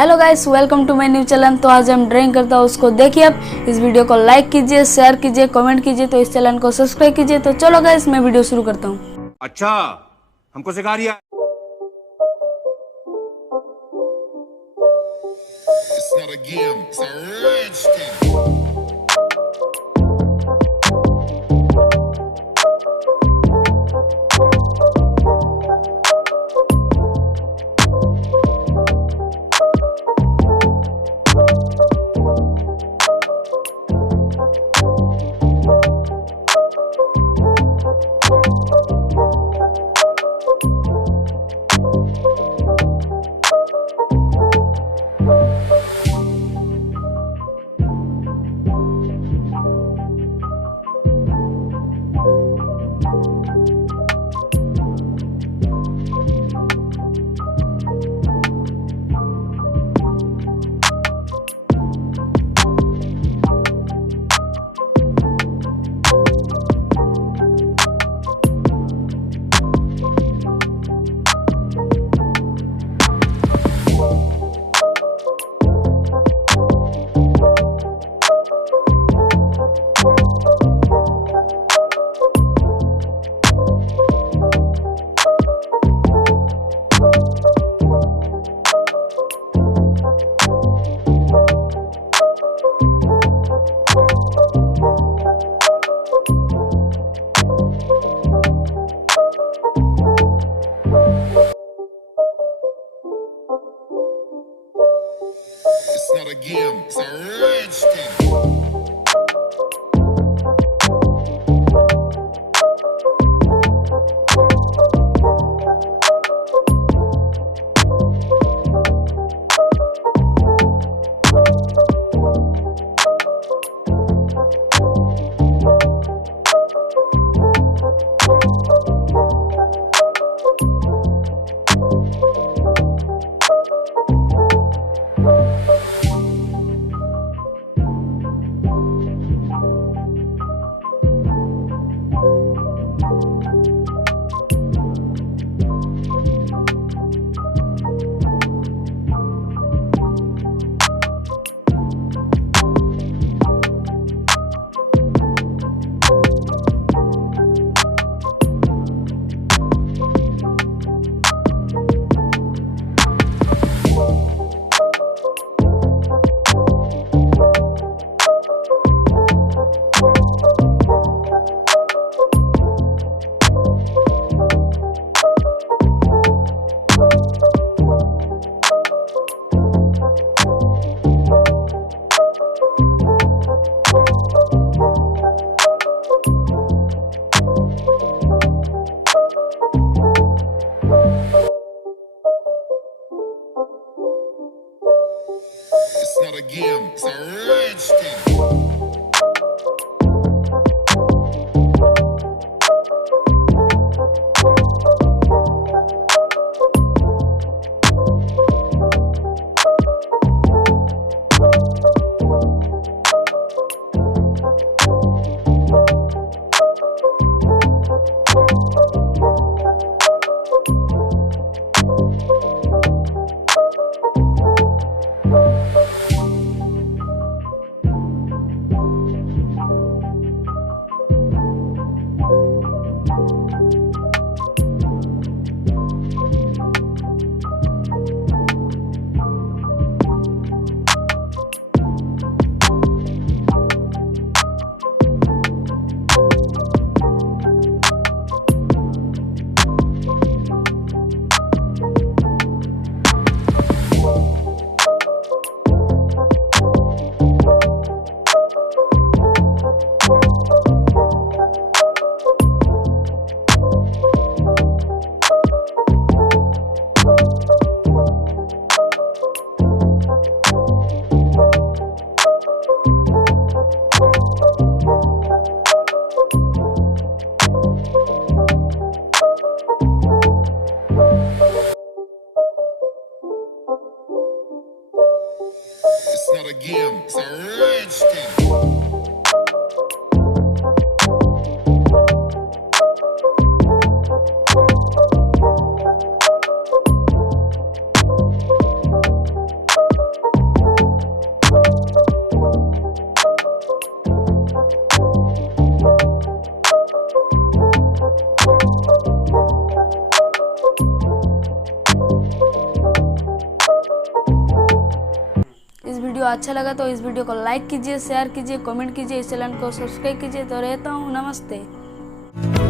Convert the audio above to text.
Hello guys, welcome to my new channel. तो आज हम ड्राइंग करता हूँ, उसको देखिए। आप इस वीडियो को लाइक कीजिए, शेयर कीजिए, कमेंट कीजिए, तो इस चैनल को सब्सक्राइब कीजिए। तो चलो गाइस, मैं वीडियो शुरू करता हूँ। अच्छा, हमको सिखा रिया। It's not a game, it's a rich thing. It's not a game, it's a rich thing. It's not a game, it's a rich thing. It's not a game, it's a rich thing. अच्छा लगा तो इस video को like कीजिए, share कीजिए, comment कीजिए, इस channel को सब्सक्राइब कीजिए। तो रहता हूँ, नमस्ते।